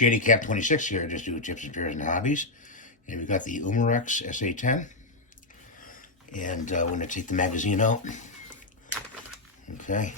JD Cap 26 here, just do tips, repairs, and hobbies. And we've got the Umarex SA10. And we're going to take the magazine out. Okay.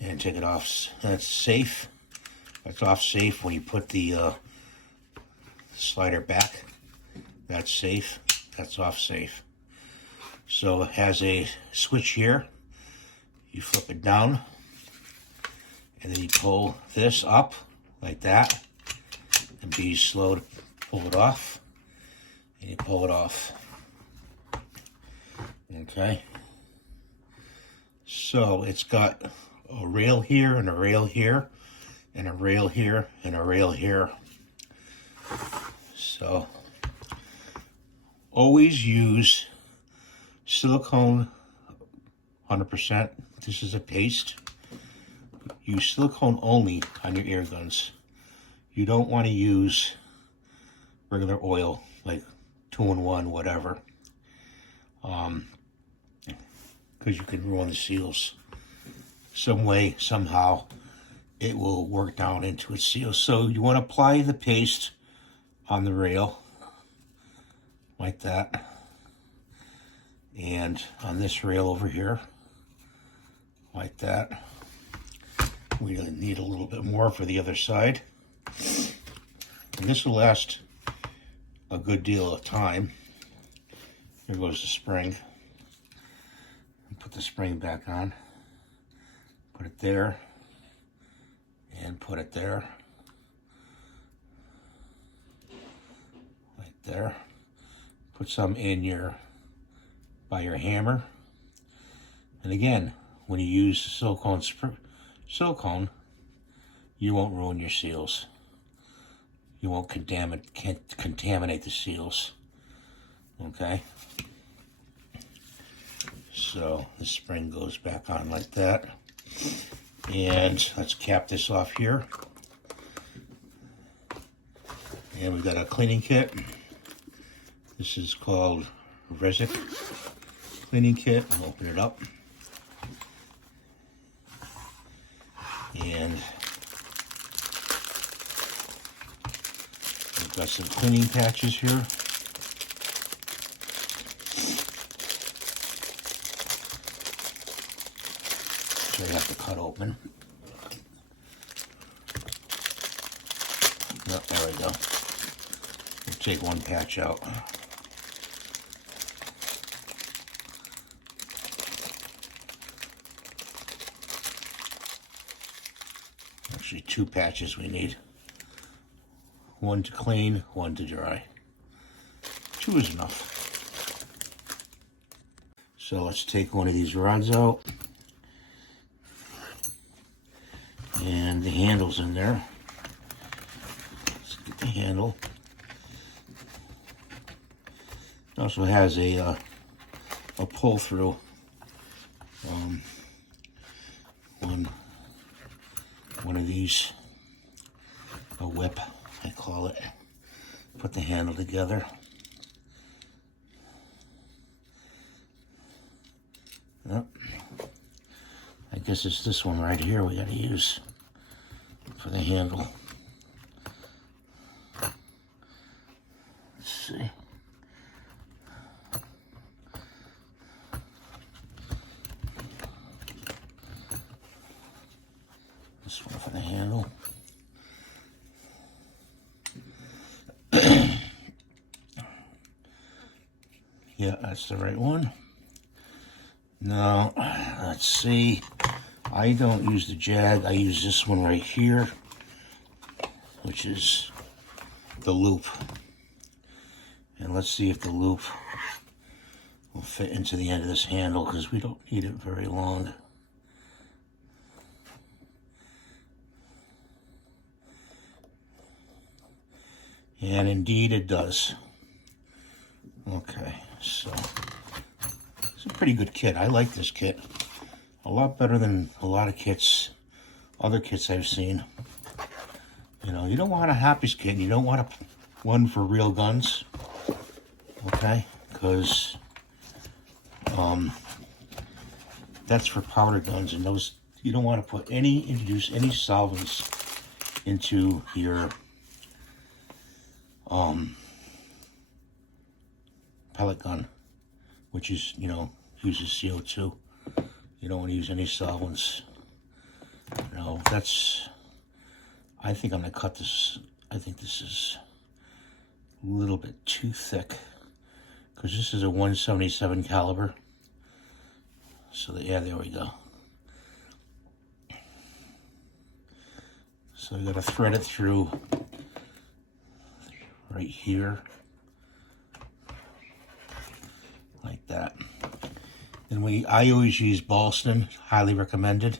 And take it off. That's safe. That's off safe when you put the slider back. That's safe. That's off safe. So it has a switch here. You flip it down. And then you pull this up like that. And be slow to pull it off. And you pull it off. Okay. So it's got a rail here and a rail here and a rail here and a rail here. So always use silicone 100%. This is a paste. Use silicone only on your air guns. You don't want to use regular oil like 2-in-1, whatever. Because you can ruin the seals. Some way, somehow, it will work down into its seals. So you want to apply the paste on the rail, like that. And on this rail over here, like that. We need a little bit more for the other side. And this will last a good deal of time. Here goes the spring. Put the spring back on. Put it there. And put it there. Like there. Put some in by your hammer. And again, when you use silicone, you won't ruin your seals. You won't contaminate the seals. Okay? So the spring goes back on like that. And let's cap this off here. And we've got a cleaning kit. This is called Resic cleaning kit. I'll open it up. And we've got some cleaning patches here. So you have to cut open. Yep, there we go. We'll take one patch out. Actually, two patches we need. One to clean, one to dry. Two is enough. So let's take one of these rods out. And the handle's in there. Let's get the handle. It also has a pull through. One of these, a whip, I call it. Put the handle together. Yep. I guess it's this one right here we gotta use for the handle. Let's see. This one for the handle. Yeah, that's the right one. Now, let's see. I don't use the jag. I use this one right here, which is the loop. And let's see if the loop will fit into the end of this handle, because we don't need it very long. And indeed it does. Okay, so it's a pretty good kit. I like this kit a lot better than a lot of kits, other kits I've seen. You know, you don't want a Happy's kit. You don't want one for real guns, okay? Because that's for powder guns, and those you don't want to introduce any solvents into your pellet gun, which is, you know, uses CO2. You don't want to use any solvents. No, that's, I think I'm going to cut this. I think this is a little bit too thick, because this is a 177 caliber. So yeah, there we go. So you got to thread it through right here, like that. And I always use Ballston, highly recommended.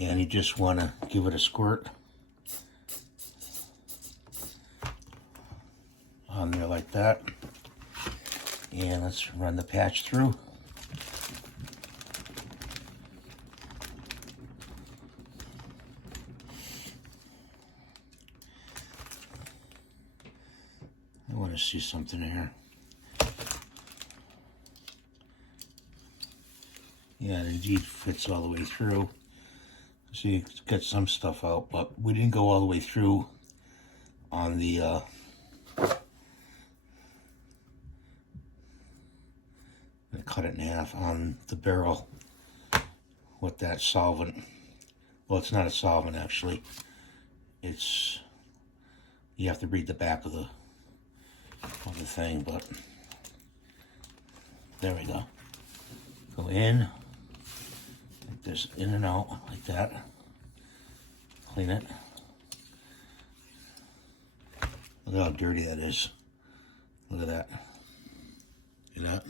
And you just want to give it a squirt on there like that. And let's run the patch through. I want to see something here. Yeah, it indeed fits all the way through. See, it's got some stuff out, but we didn't go all the way through on the I cut it in half on the barrel with that solvent. Well, it's not a solvent actually. It's, you have to read the back of the thing, but there we go. Go in, like this, in and out, like that. Clean it. Look how dirty that is. Look at that. See that?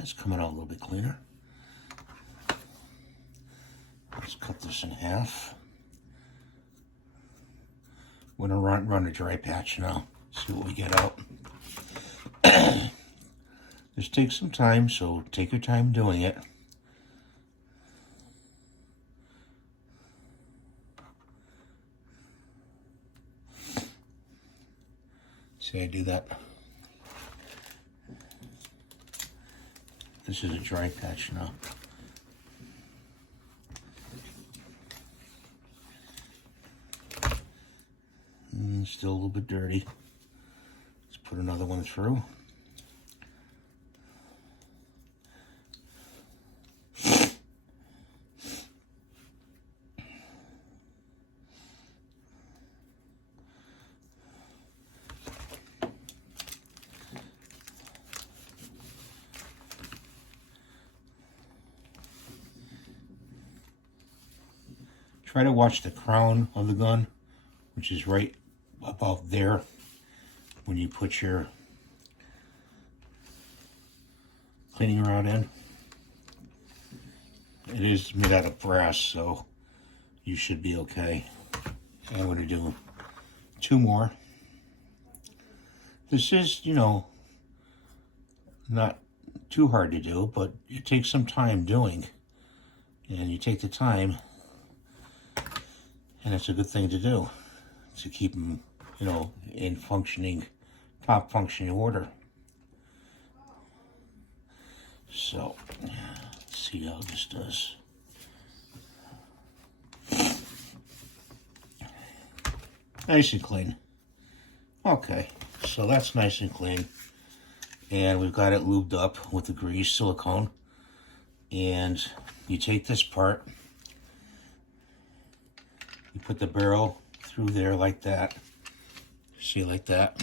It's coming out a little bit cleaner. Let's cut this in half. We're gonna run a dry patch now. See what we get out. This takes some time, so take your time doing it. See, I do that. This is a dry patch now. Still a little bit dirty. Let's put another one through. Try to watch the crown of the gun, which is right about there when you put your cleaning rod in. It is made out of brass, so you should be okay. I'm going to do 2 more. This is, you know, not too hard to do, but it takes some time doing. And you take the time, and it's a good thing to do, to keep them, you know, in functioning, top functioning order. So, let's see how this does. Nice and clean. Okay, so that's nice and clean. And we've got it lubed up with the grease, silicone. And you take this part, you put the barrel through there like that. See, like that.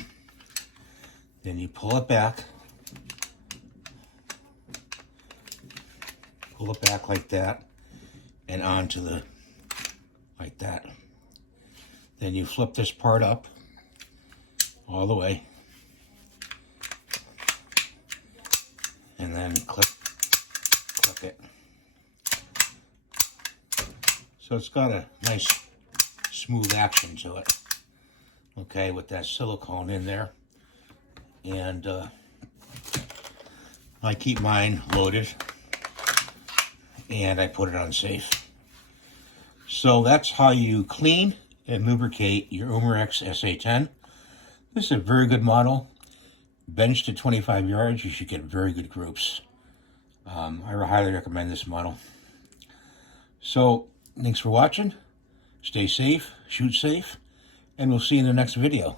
Then you pull it back. Pull it back like that. And onto the, like that. Then you flip this part up all the way. And then clip it. So it's got a nice smooth action to it, okay, with that silicone in there. And I keep mine loaded, and I put it on safe. So that's how you clean and lubricate your Umarex SA10. This is a very good model. Bench to 25 yards, you should get very good groups. I highly recommend this model. So, thanks for watching. Stay safe, shoot safe, and we'll see you in the next video.